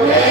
Nagarjuna